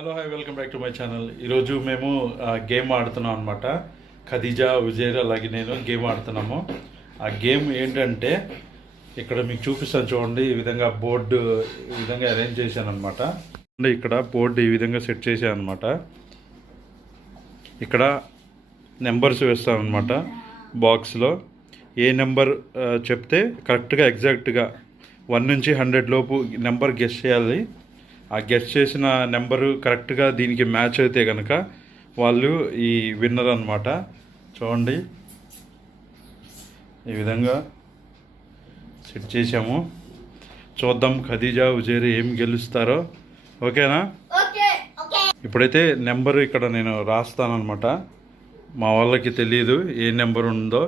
Hello hi welcome back to my channel ఈరోజు మేము ఆ, గేమ్ ఆడుతున్నాం అనమాట ఖదీజా విజయర్ అలాగే నేను గేమ్ ఆడుతున్నాము. ఆ గేమ్ ఏంటంటే ఇక్కడ మీకు చూపిస్తాను చూడండి ఈ విధంగా బోర్డు ఈ విధంగా అరేంజ్ చేశాను అనమాట ఇక్కడ బోర్డు ఈ విధంగా సెట్ చేశాను అనమాట ఇక్కడ నెంబర్స్ వేస్తాను అనమాట బాక్స్లో ఏ నెంబర్ చెప్తే కరెక్ట్గా ఎగ్జాక్ట్గా వన్ నుంచి హండ్రెడ్ లోపు నెంబర్ గెస్ చేయాలి. ఆ గెస్ చేసిన నెంబరు కరెక్ట్గా దీనికి మ్యాచ్ అయితే కనుక వాళ్ళు ఈ విన్నర్ అనమాట చూడండి. ఈ విధంగా సెట్ చేసాము చూద్దాం ఖదీజా ఉజేరి ఏం గెలుస్తారో. ఓకేనా? Okay okay. ఇప్పుడైతే నెంబర్ ఇక్కడ నేను రాస్తానమాట మా వాళ్ళకి తెలియదు ఏ నెంబర్ ఉందో.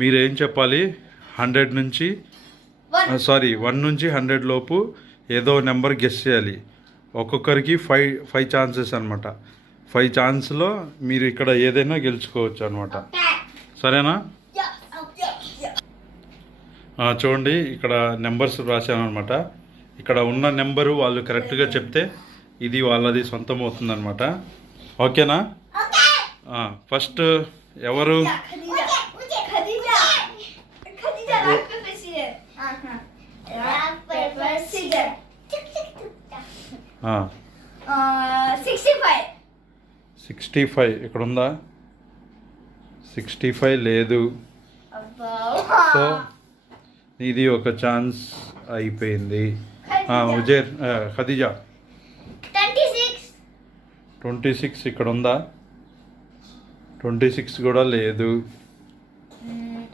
మీరు ఏం చెప్పాలి? హండ్రెడ్ నుంచి సారీ వన్ నుంచి హండ్రెడ్ లోపు ఏదో నెంబర్ గెస్ చేయాలి. ఒక్కొక్కరికి ఫైవ్ ఫైవ్ ఛాన్సెస్ అనమాట ఫైవ్ ఛాన్స్లో మీరు ఇక్కడ ఏదైనా గెలుచుకోవచ్చు అనమాట సరేనా? చూడండి ఇక్కడ నెంబర్స్ రాశాను అనమాట ఇక్కడ ఉన్న నెంబరు వాళ్ళు కరెక్ట్గా చెప్తే ఇది వాళ్ళది సొంతం అవుతుందన్నమాట ఓకేనా ఫస్ట్ ఎవరు Khadija Khadija Khadija rock paper scissor rock paper scissor ఆ, సిక్స్టీ ఫైవ్ ఇక్కడ ఉందా సిక్స్టీ ఫైవ్ లేదు. సో ఇది ఒక ఛాన్స్ అయిపోయింది. ఉజేర్ ఖదీజా. ట్వంటీ సిక్స్ ఇక్కడ ఉందా ట్వంటీ సిక్స్ కూడా లేదు.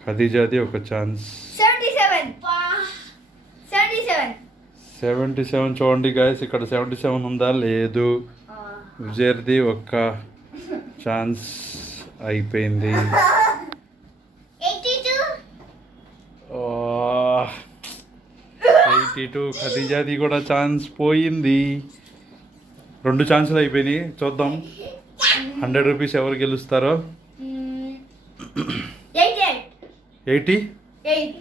ఖదీజాది ఒక chance seventy seven seventy seven seventy seven చూడండి గాయస్ ఇక్కడ సెవెంటీ సెవెన్ ఉందా? లేదు. ఉజేర్ది ఒక్క ఛాన్స్ అయిపోయింది. Eighty two. ఖదీజాది కూడా ఛాన్స్ పోయింది. రెండు ఛాన్సులు అయిపోయినాయి. చూద్దాం. హండ్రెడ్ రూపీస్ ఎవరు గెలుస్తారో? Eighty? Eight.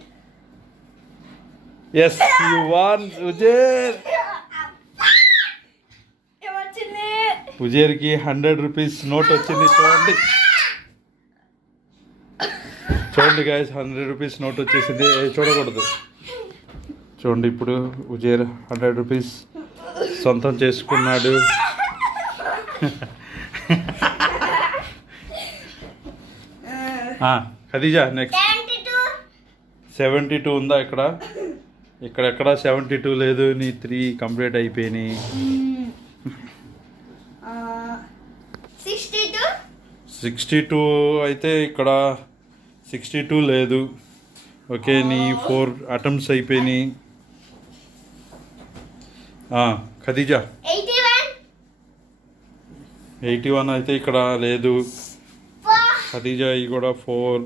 Yes you won Uzair ఉజేర్కి hundred rupees note వచ్చింది చూడండి. చూడండి గాయస్ హండ్రెడ్ రూపీస్ నోట్ వచ్చేసింది. చూడకూడదు. చూడండి ఇప్పుడు ఉజేర్ హండ్రెడ్ రూపీస్ సొంతం చేసుకున్నాడు. ఖదీజా నెక్స్ట్ సెవెంటీ టూ ఉందా ఇక్కడ? ఇక్కడ ఎక్కడ సెవెంటీ టూ లేదు నీ త్రీ కంప్లీట్ అయిపోయినాయి. Sixty two? అయితే ఇక్కడ సిక్స్టీ టూ లేదు. ఓకే నీ ఫోర్ అటెంప్ట్స్ అయిపోయినాయి. ఆ, Khadija. Eighty one? Eighty one అయితే ఇక్కడ లేదు. ఖదీజా ఇది కూడా ఫోర్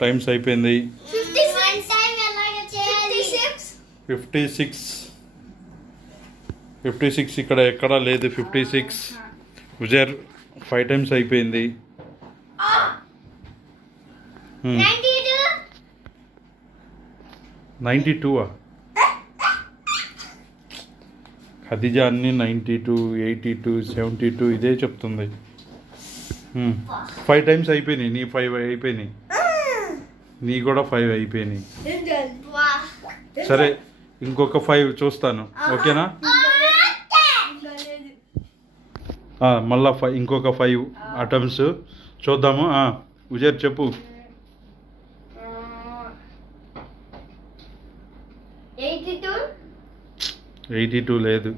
టైమ్స్ అయిపోయింది ఫిఫ్టీ వన్ టైం ఎలాగ చేయాలి fifty six fifty six. Fifty six ఇక్కడ ఎక్కడా లేదు fifty six. Uzair five times అయిపోయింది. Ninety two ninety two Khadija అన్ని ninety two eighty two seventy two ఇదే చెప్తుంది. ఫైవ్ టైమ్స్ అయిపోయినాయి నీ ఫైవ్ అయిపోయినాయి. నీ కూడా ఫైవ్ అయిపోయినాయి. సరే. ఇంకొక ఫైవ్ చూస్తాను. ఓకేనా? మళ్ళా ఫైవ్ ఇంకొక ఫైవ్ అటెంప్ట్స్ చూద్దాము. ఉజేర్ చెప్పు. ఎయిటీ టూ లేదు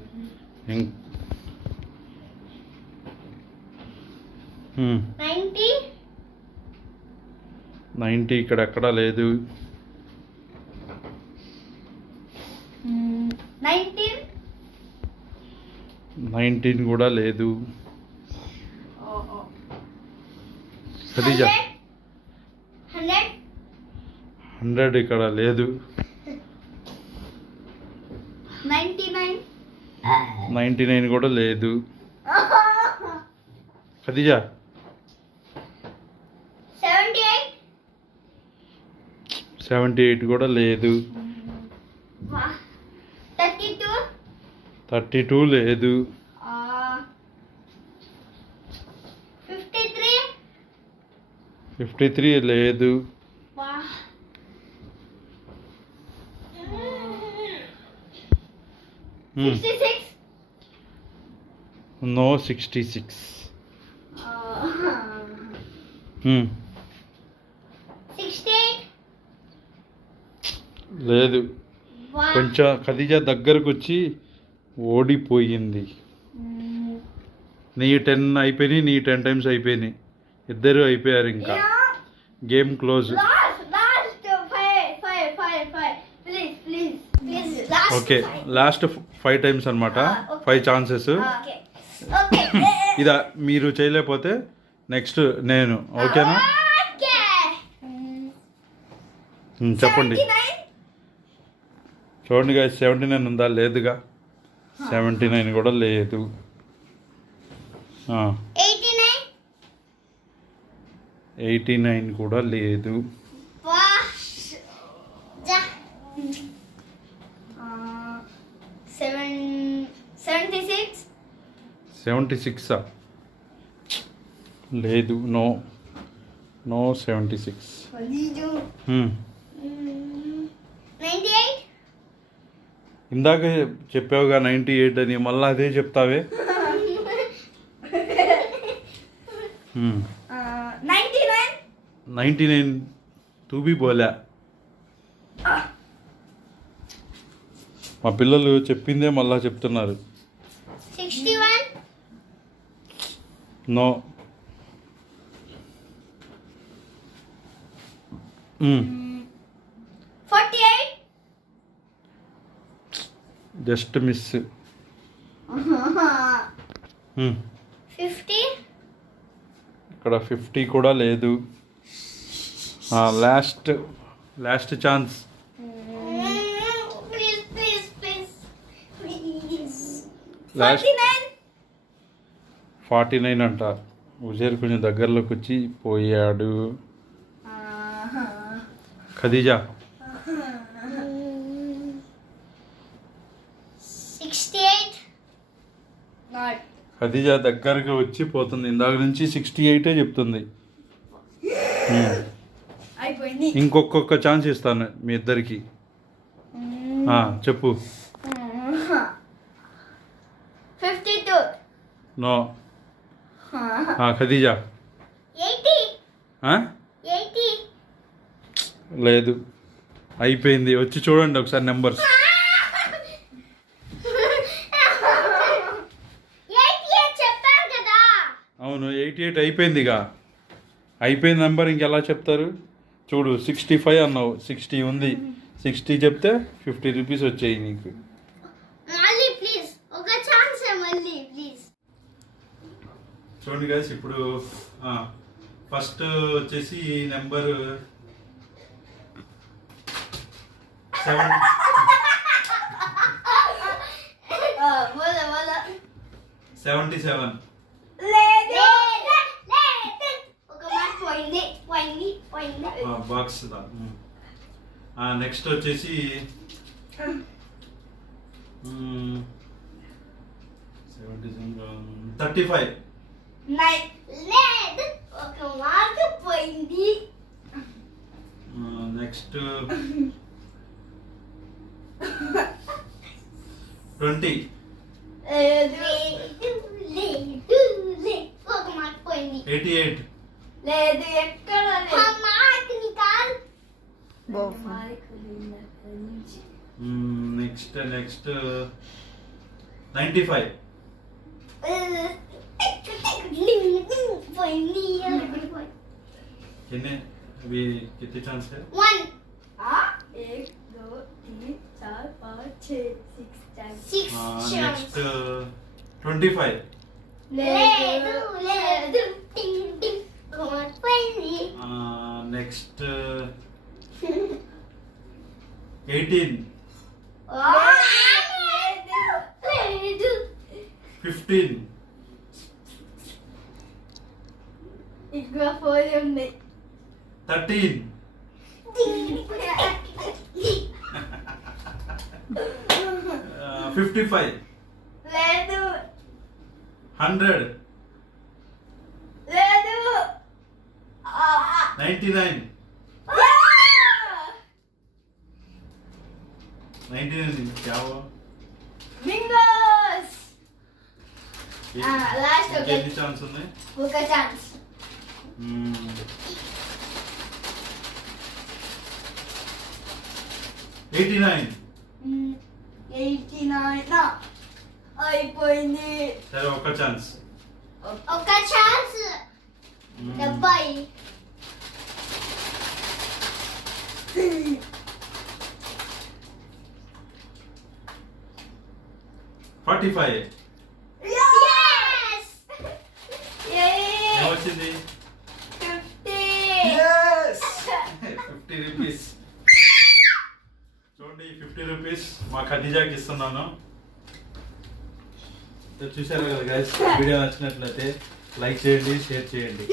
నైంటీ ఇక్కడ ఎక్కడా లేదు నైన్టీన్ నైన్టీన్ కూడా లేదు. ఖదీజా హండ్రెడ్? ఇక్కడ లేదు. Ninety nine? కూడా లేదు. Khadija seventy eight? కూడా లేదు. థర్టీ టూ లేదు. ఫిఫ్టీ త్రీ లేదు Hmm. నో సిక్స్టీ సిక్స్ లేదు. కొంచెం ఖదీజా దగ్గరకు వచ్చి ఓడిపోయింది నీ టెన్ అయిపోయినాయి నీ టెన్ టైమ్స్ అయిపోయినాయి. ఇద్దరు అయిపోయారు ఇంకా. Game close okay last five times అనమాట Ah. ఫైవ్ ఛాన్సెస్ ఇదా మీరు చేయలేకపోతే నెక్స్ట్ నేను ఓకేనా ఓకే ఉమ్, చెప్పండి. చూడండి గాయ సెవెంటీ నైన్ ఉందా? లేదుగా. సెవెంటీ నైన్ కూడా లేదు. నైన్ ఎయిటీ నైన్ కూడా లేదు. Seventy six? లేదు నో. No seventy six. ఇందాక చెప్పావుగా నైంటీ ఎయిట్ అని మళ్ళీ అదే చెప్తావే? నైంటీ నైన్ తూబి పోలే మా పిల్లలు చెప్పిందే మళ్ళా చెప్తున్నారు. నో జస్ట్ మిస్ ఫిఫ్టీ ఇక్కడ ఫిఫ్టీ కూడా లేదు. Last last chance Last- forty nine అంట. ఉజేర్ కొంచెం దగ్గరలోకి వచ్చి పోయాడు. ఖదీజా. ఖదీజా దగ్గరకు వచ్చి పోతుంది. ఇందాక నుంచి సిక్స్టీ ఎయిటే చెప్తుంది. ఉమ్. అయిపోయింది ఇంకొకొక్క ఛాన్స్ ఇస్తాను మీ ఇద్దరికి. చెప్పు. నో. ఖదీజా. లేదు. అయిపోయింది. వచ్చి చూడండి ఒకసారి నెంబర్స్. అవును ఎయిటీ ఎయిట్ అయిపోయిందిగా. అయిపోయిన నెంబర్ ఇంకెలా చెప్తారు? చూడు సిక్స్టీ ఫైవ్ అన్నావు. సిక్స్టీ ఉంది. సిక్స్టీ చెప్తే ఫిఫ్టీ రూపీస్ వచ్చాయి నీకు. మళ్ళీ ప్లీజ్ ఒక ఛాన్స్ మళ్ళీ ప్లీజ్ చూడండి గైస్ ఇప్పుడు ఫస్ట్ వచ్చేసి నెంబర్ సెవెన్ సెవెంటీ సెవెన్ పోయింది. బాక్స్ నెక్స్ట్ వచ్చేసి thirty five next twenty eighty eight లేదు ఎక్కడ ఆ మార్క్ ని కాదు నెక్స్ట్ నెక్స్ట్ నైంటీ ఫైవ్ పోయింది कितने अभी कितने चांस है वन एक दो तीन चार पाँच छः six seven six next twenty five లేదు లేదు టింగ్ టింగ్ ఒక నెక్స్ట్ ఎయిటీన్ ఫిఫ్టీన్ ఇంకా ఫోర్ ఉంది thirteen fifty five hundred ninety nine. Ninety last chance ఉన్నాయి? ఒక chance eighty nine eighty nine అయిపోయింది. సరే ఒక ఛాన్స్ ఒక ఛాన్స్ డెబ్బై. Forty five! ఏమొచ్చింది? ఫిఫ్టీ ఫిఫ్టీ రూపీస్ చూడండి ఫిఫ్టీ రూపీస్ మా ఖదీజాకి ఇస్తున్నాను. చూసారు కదా గైస్ వీడియో నచ్చినట్లయితే లైక్ చేయండి షేర్ చేయండి.